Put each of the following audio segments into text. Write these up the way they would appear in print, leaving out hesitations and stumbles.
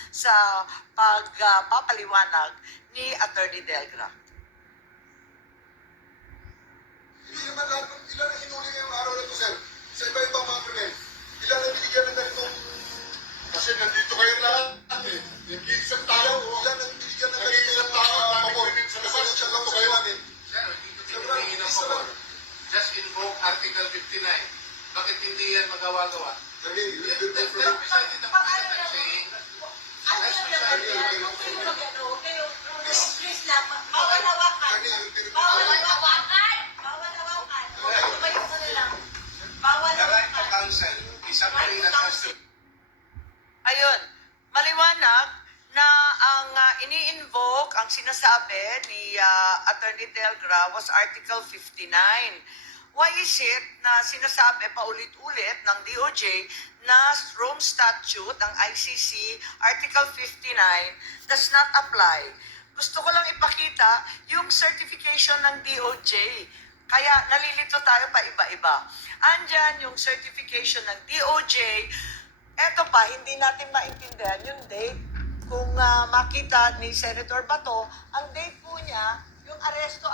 sa pagpapaliwanag ni Attorney Delgra. Hindi naman lahat ng ilan ang hinuli ngayong araw na ito, sir. Sa iba-ibang mga krimen. Ilan ang binigyan ng ganitong... Kasi nandito kayo lahat eh. Nag-iisang tao. Ilan ang binigyan ng ganitong pabor. Sa financial law kayo namin. Sir, dito tinitingin ng pabor. Just invoke Article 59. Bakit hindi yan magawa-gawa? Dali, Let me cite it up by saying, let's recite it. Please lang, bawal hawakan. Bawal hawakan. Bawal hawakan. Tumayo ka na lang. Bawal The right to hawakan. counsel is something that has to Ayun, maliwanag na ang ini-invoke, ang sinasabi ni Attorney Delgra was Article 59. Why is it na sinasabi paulit-ulit ng DOJ na Rome Statute, ang ICC, Article 59, does not apply? Gusto ko lang ipakita yung certification ng DOJ. Kaya nalilito tayo pa iba-iba. Andyan yung certification ng DOJ. Eto pa, hindi natin maintindihan yung date. Kung makita ni Senator Bato, ang date po niya, yung aresto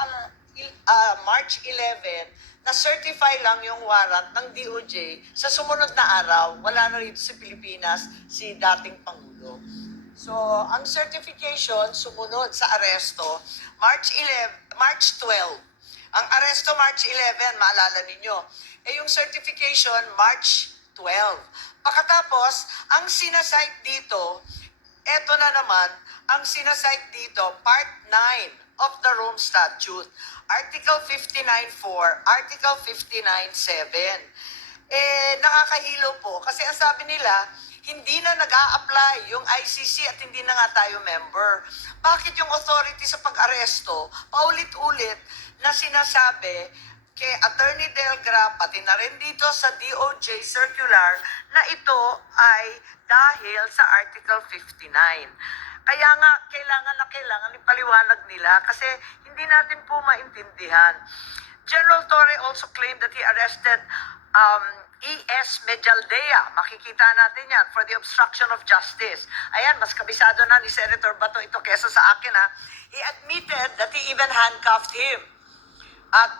March 11, na-certify lang yung warrant ng DOJ sa sumunod na araw. Wala na rito sa Pilipinas si dating Pangulo. So, ang certification sumunod sa aresto March 12. Ang aresto March 11, maalala ninyo. Eh yung certification March 12. Pagkatapos, ang sinasite dito, eto na naman, ang sinasite dito, Part 9 of the Rome Statute. Article 59.4, Article 59.7. Nakakahilo po. Kasi ang sabi nila, hindi na nag-a-apply yung ICC at hindi na nga tayo member. Bakit yung authority sa pag-aresto, paulit-ulit na sinasabi kay Attorney Delgra, pati na rin dito sa DOJ circular, na ito ay dahil sa Article 59. Kaya nga, kailangan ipaliwanag nila kasi hindi natin po maintindihan. General Torre also claimed that he arrested E.S. Medialdea. Makikita natin yan for the obstruction of justice. Ayan, mas kabisado na ni Senator Bato ito kesa sa akin ha. He admitted that he even handcuffed him. At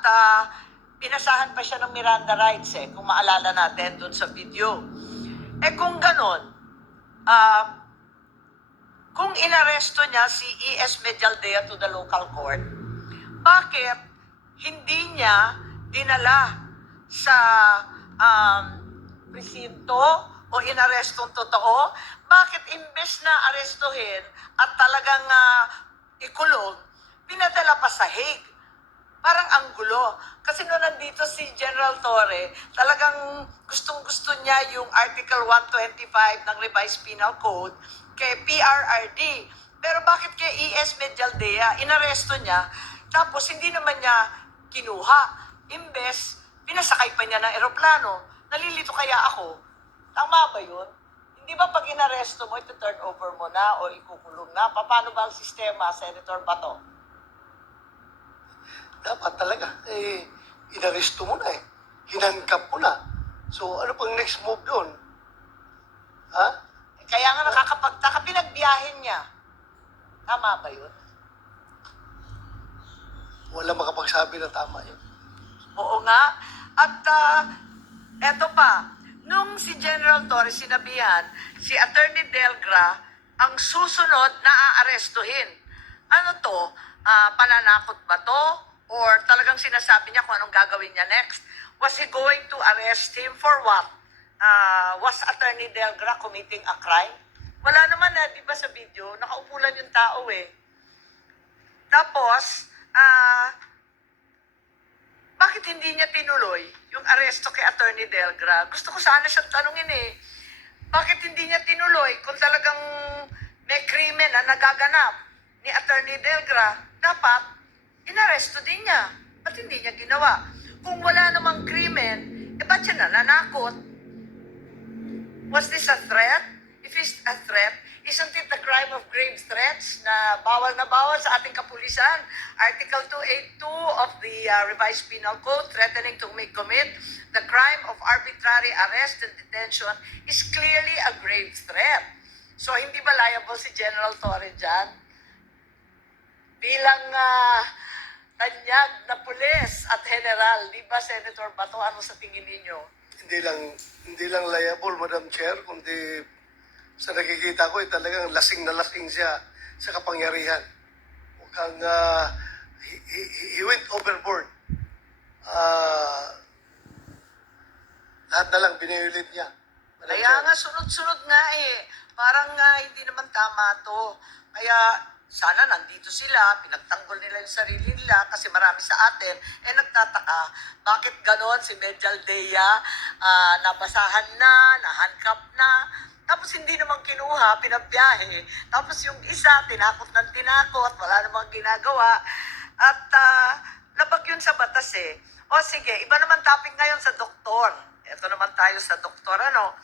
pinasahan pa siya ng Miranda rights kung maalala natin dun sa video. Kung ganon, kung inaresto niya si E.S. Medialdea to the local court, bakit hindi niya dinala sa presinto o inarestong totoo? Bakit imbes na arestuhin at talagang ikulong, pinadala pa sa Hague? Parang ang gulo. Kasi nung nandito si General Torre, talagang gustong-gusto niya yung Article 125 ng Revised Penal Code kay PRRD. Pero bakit kay E.S. Medialdea, inaresto niya, tapos hindi naman niya kinuha. Imbes, pinasakay pa niya ng eroplano. Nalilito kaya ako? Tama ba yun? Hindi ba pag inaresto mo, ito turn over mo na o ikukulong na? Paano ba ang sistema, Senator Bato? Dapat talaga, inaresto mo na hinangkap mo na. So, ano pang next move doon? Ha? Kaya nga nakakapagtaka, pinagbiyahin niya. Tama ba yun? Wala makapagsabi na tama yun. Oo nga. At eto pa, nung si General Torres sinabihan, si Attorney Delgra ang susunod na aarestuhin. Ano to? Pananakot ba to? Or talagang sinasabi niya kung anong gagawin niya next? Was he going to arrest him for what? Was Attorney Delgra committing a crime? Wala naman di ba sa video? Nakaupo lang yung tao Tapos, bakit hindi niya tinuloy yung aresto kay Attorney Delgra? Gusto ko sana siyang tanungin bakit hindi niya tinuloy kung talagang may krimen na nagaganap ni Attorney Delgra? Dapat, inaresto din niya. Ba't hindi niya ginawa? Kung wala namang krimen, ba't siya nananakot? Was this a threat? If it's a threat, isn't it the crime of grave threats na bawal sa ating kapulisan? Article 282 of the Revised Penal Code, threatening to commit the crime of arbitrary arrest and detention is clearly a grave threat. So, hindi ba liable si General Torre dyan? Bilang tanyag na pulis at general, di ba, Senator Bato, ano sa tingin ninyo? Hindi lang liable, Madam Chair, kundi sa nakikita ko, talagang lasing na lasing siya sa kapangyarihan. Mukhang he went overboard. Lahat na lang binayulit niya. Madam Kaya Chair. nga, sunod-sunod nga eh. Parang hindi naman tama to. Kaya sana nandito sila, pinagtanggol nila yung sarili nila kasi marami sa atin. Nagtataka, bakit ganon si Medjal Dea, nabasahan na, na-handcuff na, tapos hindi naman kinuha, pinabyahe. Tapos yung isa, tinakot ng tinakot, wala namang ginagawa. At labag yun sa batas eh. O sige, iba naman topic ngayon sa doktor. Ito naman tayo sa doktor, ano?